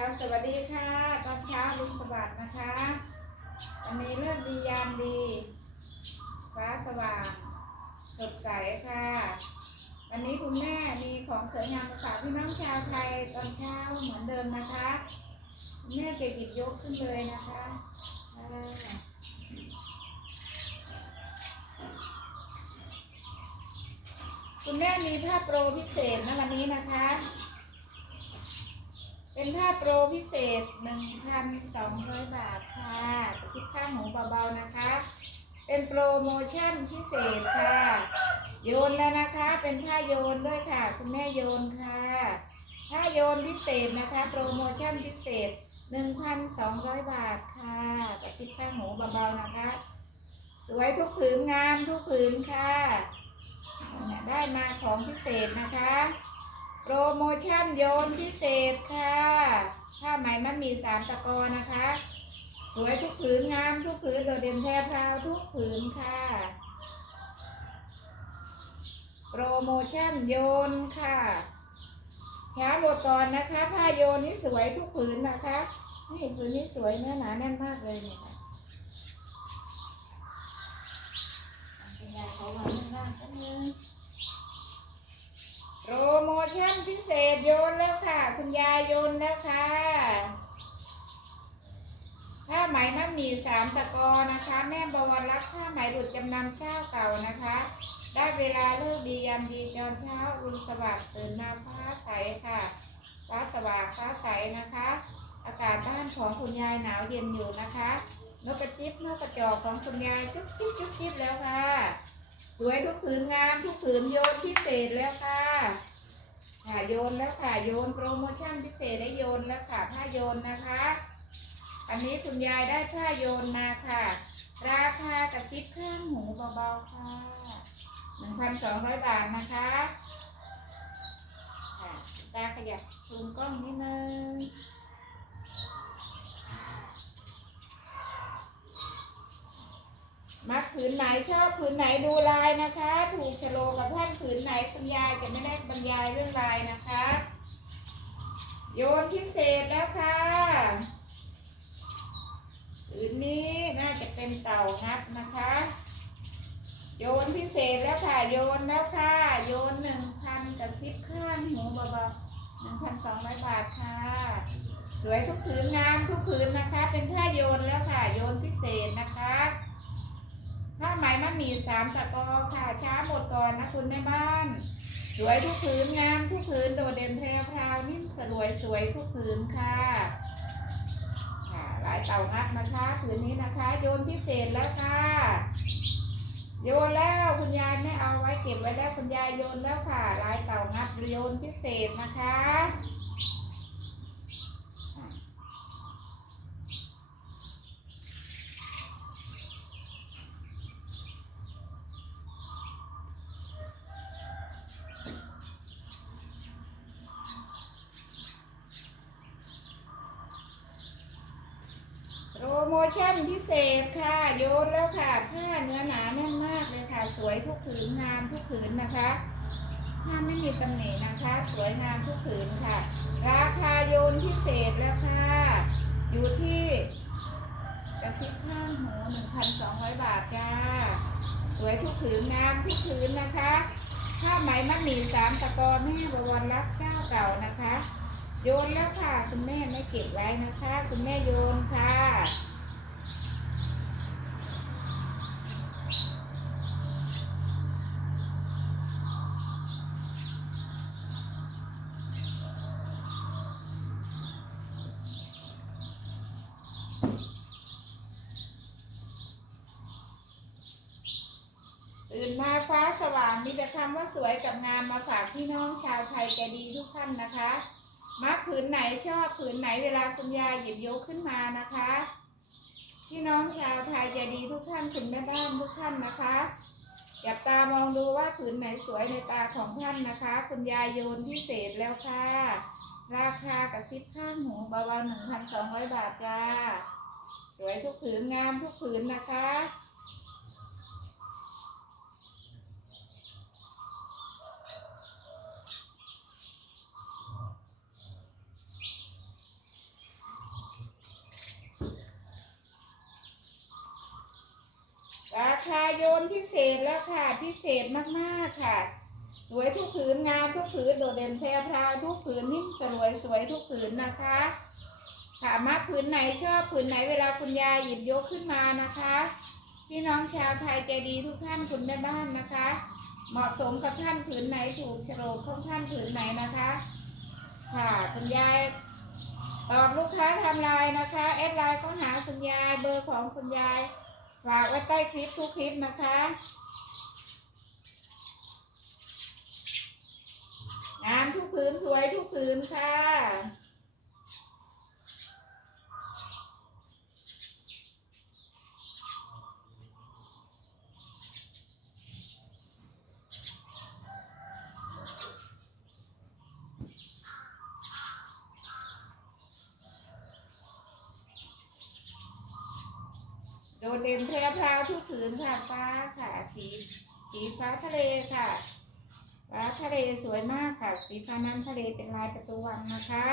ครับสวัสดีค่ะ ตอนเช้าลุงสวัสดิ์นะคะวันนี้เรื่องดียามดี ฟ้าสว่าง สดใสค่ะ วันนี้คุณแม่มีของสวยงามมาฝากพี่น้องชาวไทยตอนเช้าเหมือนเดิมนะคะคุณแม่เก็บหยิบยกขึ้นเลยนะคะคุณแม่มีผ้าโปรพิเศษนะวันนี้นะคะ เป็นผ้าโปรพิเศษ 1,200 บาทค่ะกระซิบข้างหูเบาๆนะคะ เป็นโปรโมชั่นพิเศษค่ะ โยนแล้วนะคะ เป็นผ้าโยนด้วยค่ะ คุณแม่โยนค่ะผ้าโยนพิเศษนะคะ โปรโมชั่นพิเศษ 1,200 บาทค่ะกระซิบข้างหูเบาๆนะคะ สวยทุกผืนงามทุกผืนค่ะ ได้มาของพิเศษนะคะ โปรโมชั่นโยนพิเศษค่ะผ้าไหมมันมีสามตะกอนะคะ สวยทุกผืนงามทุกผืนโดดเด่นแพรพราวทุกผืนค่ะ โปรโมชั่นโยนค่ะ ช้าหมดก่อนนะคะ ผ้าโยนนี่สวยทุกผืนนะคะนี่ผืนนี้สวยเนื้อหนาแน่นมากเลยเนี่ยค่ะคุณยาเขาวางข้างล่างกันนึง ชั่นพิเศษโยนแล้วค่ะ คุณยายโยนแล้วค่ะผ้าไหมมัดหมี่สามตะกอนะคะ แม่บวรรักผ้าไหมหลุดจำนำเจ้าเก่านะคะ ได้เวลาเลิกดียามดีตอนเช้ารุนสวัสดิ์ตื่นมาฟ้าใสค่ะฟ้าสว่างฟ้าใสนะคะ อากาศบ้านของคุณยายหนาวเย็นอยู่นะคะนกกระจิบนกกระจอกของคุณยายจุ๊บจิ๊บจุ๊บจิ๊บแล้วค่ะ สวยทุกผืนงามทุกผืนโยนพิเศษแล้วค่ะ ค่ะโยนแล้วค่ะโยนโปรโมชั่นพิเศษได้โยนแล้วค่ะผ้าโยนนะคะ อันนี้คุณยายได้ผ้าโยนมาค่ะ ราคากระซิบข้างหูเบาๆค่ะหนึ่งพันสองร้อยบาทนะคะค่ะตาขยับซูมกล้องนิดนึง มักผืนไหนชอบผืนไหนดูลายนะคะ ถูกโลกกับท่านผืนไหนคุณยายจะไม่ได้บรรยายเรื่องลายนะคะ โยนพิเศษแล้วค่ะผืนนี้น่าจะเป็นเต่างับนะคะ โยนพิเศษแล้วค่ะ โยนแล้วค่ะ โยนหนึ่งพันกับซิปข้างหูเบาๆหนึ่งพันสองร้อยบาทค่ะ สวยทุกผืนงามทุกผืนนะคะ เป็นผ้าโยนแล้วค่ะ โยนพิเศษนะคะ ผ้าไหมมันมีสามตะกอค่ะช้าหมดก่อนนะคุณแม่บ้าน สวยทุกผืนงามทุกผืนโดดเด่นแพรวพราวนิ่มสลวยสวยทุกผืนค่ะค่ะลายเต่างัดนะคะผืนนี้นะคะ โยนพิเศษแล้วค่ะโยนแล้วคุณยายไม่เอาไว้เก็บไว้แล้วคุณยายโยนแล้วค่ะ ลายเต่างัดโยนพิเศษนะคะอะ โปรโมชั่นพิเศษค่ะ โยนแล้วค่ะผ้าเนื้อหนาแน่นมากเลยค่ะ สวยทุกผืนงามทุกผืนนะคะผ้าไม่มีตำหนินะคะ สวยงามทุกผืนค่ะ ราคาโยนพิเศษแล้วค่ะ อยู่ที่กระซิบข้างหู1,200 บาทจ้า สวยทุกผืนงามทุกผืนนะคะผ้าไหมมัดหมี่สามตะกอแม่บวรรักเจ้าเก่านะคะ โยนแล้วค่ะ คุณแม่ไม่เก็บไว้นะคะ คุณแม่โยนค่ะ ตื่นมาฟ้ามีแต่คำว่าสวยกับงามมาฝากพี่น้องชาวไทยใจดีทุกท่านนะคะมักผืนไหนชอบผืนไหนเวลาคุณยายหยิบยกขึ้นมานะคะ พี่น้องชาวไทยใจดีทุกท่านคุณแม่บ้านทุกท่านนะคะจับตามองดูว่าผืนไหนสวยในตาของท่านนะคะ คุณยายโยนพิเศษแล้วค่ะ ราคากระซิบข้างหูเบาๆหนึ่งพันสองร้อยบาทจ้าสวยทุกผืนงามทุกผืนนะคะ คาโยนพิเศษแล้วค่ะ พิเศษมากๆค่ะ สวยทุกผืนงามทุกผืนโดดเด่นแพรพราวทุกผืนนิ่มสลวยสวยทุกผืนนะคะค่ะมาผืนไหนชอบผืนไหนเวลาคุณยายหยิบยกขึ้นมานะคะ พี่น้องชาวไทยใจดีทุกท่านคุณแม่บ้านนะคะ เหมาะสมกับท่านผืนไหนถูกโฉลกของท่านผืนไหนนะคะ ค่ะคุณยายตอบลูกค้าทำลายนะคะแอดไลน์ก็หาคุณยายเบอร์ของคุณยาย ฝากไว้ใต้คลิปทุกคลิปนะคะ งามทุกผืนสวยทุกผืนค่ะ เด่นแพรพราวทุกผืนค่ะฟ้าค่ะสีสีฟ้าทะเลค่ะฟ้าทะเลสวยมากค่ะ สีฟ้าน้ำทะเลเป็นลายประตูวังนะคะ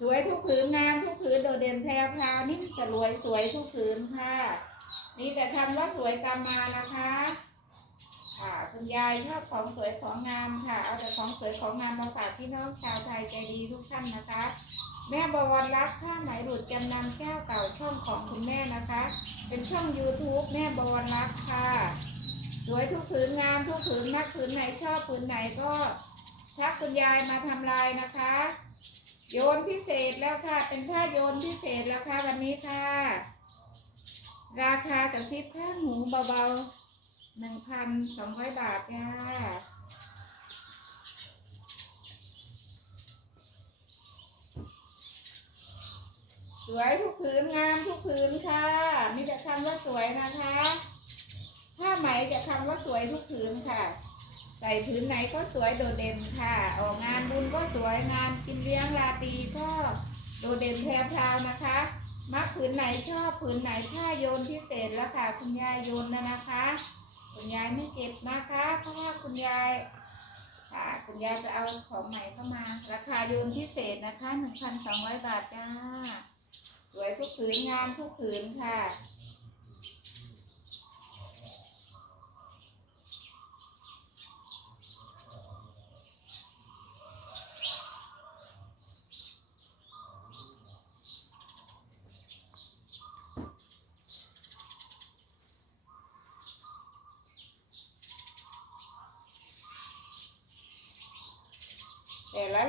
สวยทุกผืนงามทุกผืนโดดเด่นแพรพราวนิ่มสลวยสวยทุกผืนค่ะมีแต่คำว่าสวยตามมานะคะ ค่ะคุณยายชอบของสวยของงามค่ะ เอาแต่ของสวยของงามมาฝากพี่น้องชาวไทยใจดีทุกท่านนะคะ แม่บวรรักผ้าไหมหลุดจำนำแก้วเก่าช่องของคุณแม่นะคะ เป็นช่อง YouTube แม่บวรรักค่ะ สวยทุกผืนงามทุกผืนมักผืนไหนชอบผืนไหนก็ทักคุณยายมาทำลายนะคะ โยนพิเศษแล้วค่ะ เป็นผ้าโยนพิเศษแล้วค่ะวันนี้ค่ะ ราคากระซิบข้างหูเบาๆหนึ่งพันสองร้อยบาทค่ะ สวยทุกผืนงามทุกผืนค่ะ มีแต่คำว่าสวยนะคะผ้าไหมจะคำว่าสวยทุกผืนค่ะ ใส่ผืนไหนก็สวยโดดเด่นค่ะ ออกงานบุญก็สวยงานกินเลี้ยงราตรีก็โดดเด่นแพรวพราวนะคะมักผืนไหนชอบผืนไหนผ้าโยนพิเศษแล้วค่ะ คุณยายโยนนะนะคะคุณยายไม่เก็บนะคะเพราะว่าคุณยายค่ะคุณยายจะเอาของใหม่เข้ามา ราคาโยนพิเศษนะคะหนึ่งพันสองร้อยบาทจ้า สวยทุกผืนงามทุกผืนค่ะ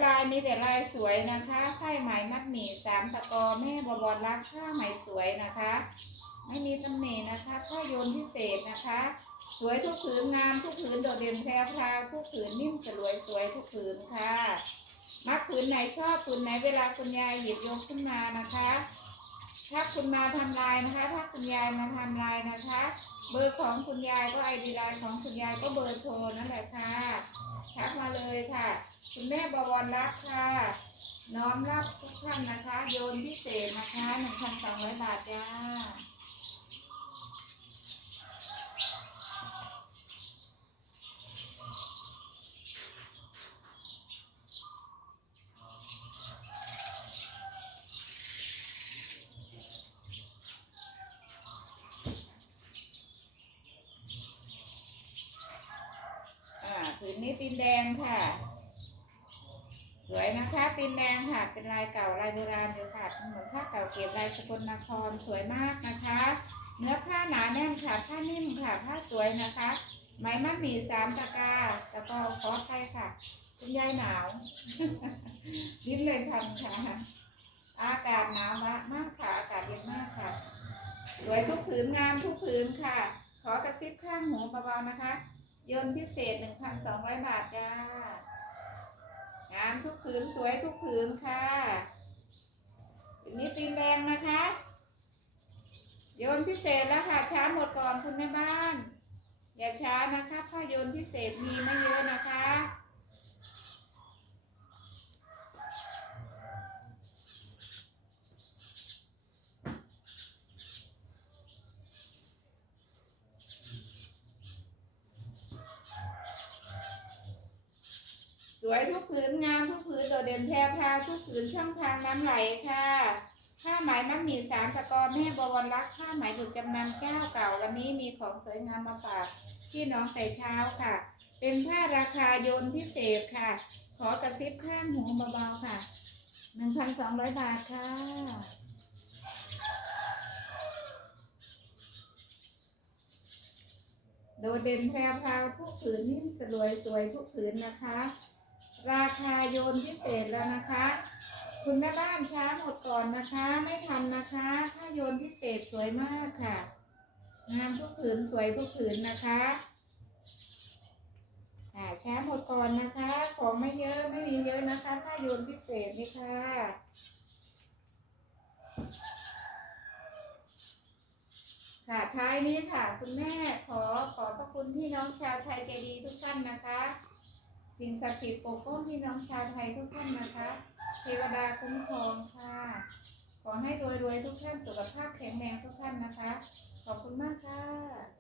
ลายมีแต่ลายสวยนะคะผ้าไหมมัดหมี่สามตะกอแม่บวรรักผ้าไหมสวยนะคะ ไม่มีตำหนินะคะผ้าโยนพิเศษนะคะ สวยทุกผืนงามทุกผืนโดดเด่นแพรวพราทุกผืนนิ่มสลวยสวยทุกผืนค่ะ มักผืนไหนชอบผืนไหนเวลาคุณยายหยิบยกขึ้นมานะคะ ถ้าคุณมาทำลายนะคะ ถ้าคุณยายมาทำลายนะคะ เบอร์ของคุณยายก็ไอดีไลน์ของคุณยายก็เบอร์โทรนั่นแหละค่ะทักมาเลยค่ะ คุณแม่บวรรักค่ะ น้อมรับทุกท่านนะคะ โยนพิเศษนะคะหนึ่งพันสองร้อยบาทจ้า อ่าผืนนี้ตีน แดงค่ะ สวยนะคะตีนแดงค่ะ เป็นลายเก่าลายโบราณอยู่ค่ะเหมือนผ้าเก่าเก็บลายสกลนครสวยมากนะคะ เนื้อผ้าหนาแน่นค่ะผ้านิ่มค่ะผ้าสวยนะคะ ไหมมัดหมี่สามตะกร้าตะกอขอไทค่ะคุณยายหนาวลิ้นเลยพันค่ะ อากาศหนาวมากค่ะ อากาศเย็นมากค่ะ สวยทุกผืนงามทุกผืนค่ะ ขอกระซิบข้างหูเบาๆนะคะ โยนพิเศษ 1,200 บาทจ้างามทุกผืนสวยทุกผืนค่ะอันนี้ตีนแดงนะคะ โยนพิเศษแล้วค่ะช้าหมดก่อนคุณแม่บ้าน อย่าช้านะคะผ้าโยนพิเศษมีไม่เยอะนะคะ วยทุกผืนงามทุกผืนโดดเด่นแพรพราวทุกผืนช่องทางน้ำไหลค่ะผ้าไหมมัดหมี่สามตะกอแม่บวรรักษ์ผ้าไหมหลุดจำนำเจ้าเก่าวันนี้มีของสวยงามมาฝากพี่น้องแต่เช้าค่ะ เป็นผ้าราคาโยนพิเศษค่ะ ขอกระซิบข้างหูเบาๆค่ะหนึ่งพันสองร้อยบาทค่ะโดดเด่นแพรวพราวทุกผืนนิ่มสลวยสวยทุกผืนนะคะ ราคาโยนพิเศษแล้วนะคะ คุณแม่บ้านช้าหมดก่อนนะคะ ไม่ทันนะคะถ้าโยนพิเศษสวยมากค่ะงามทุกผืนสวยทุกผืนนะคะค่ะช้าหมดก่อนนะคะ ของไม่เยอะไม่มีเยอะนะคะถ้าโยนพิเศษนี่ค่ะค่ะท้ายนี้ค่ะ คุณแม่ขอขอบพระคุณพี่น้องชาวไทยใจดีทุกท่านนะคะ สิ่งศักดิ์สิทธิ์ปกป้องพี่น้องชาวไทยทุกท่านนะคะ เทวดาคุ้มครองค่ะ ขอให้รวยรวยๆทุกท่านสุขภาพแข็งแรงทุกท่านนะคะ ขอบคุณมากค่ะ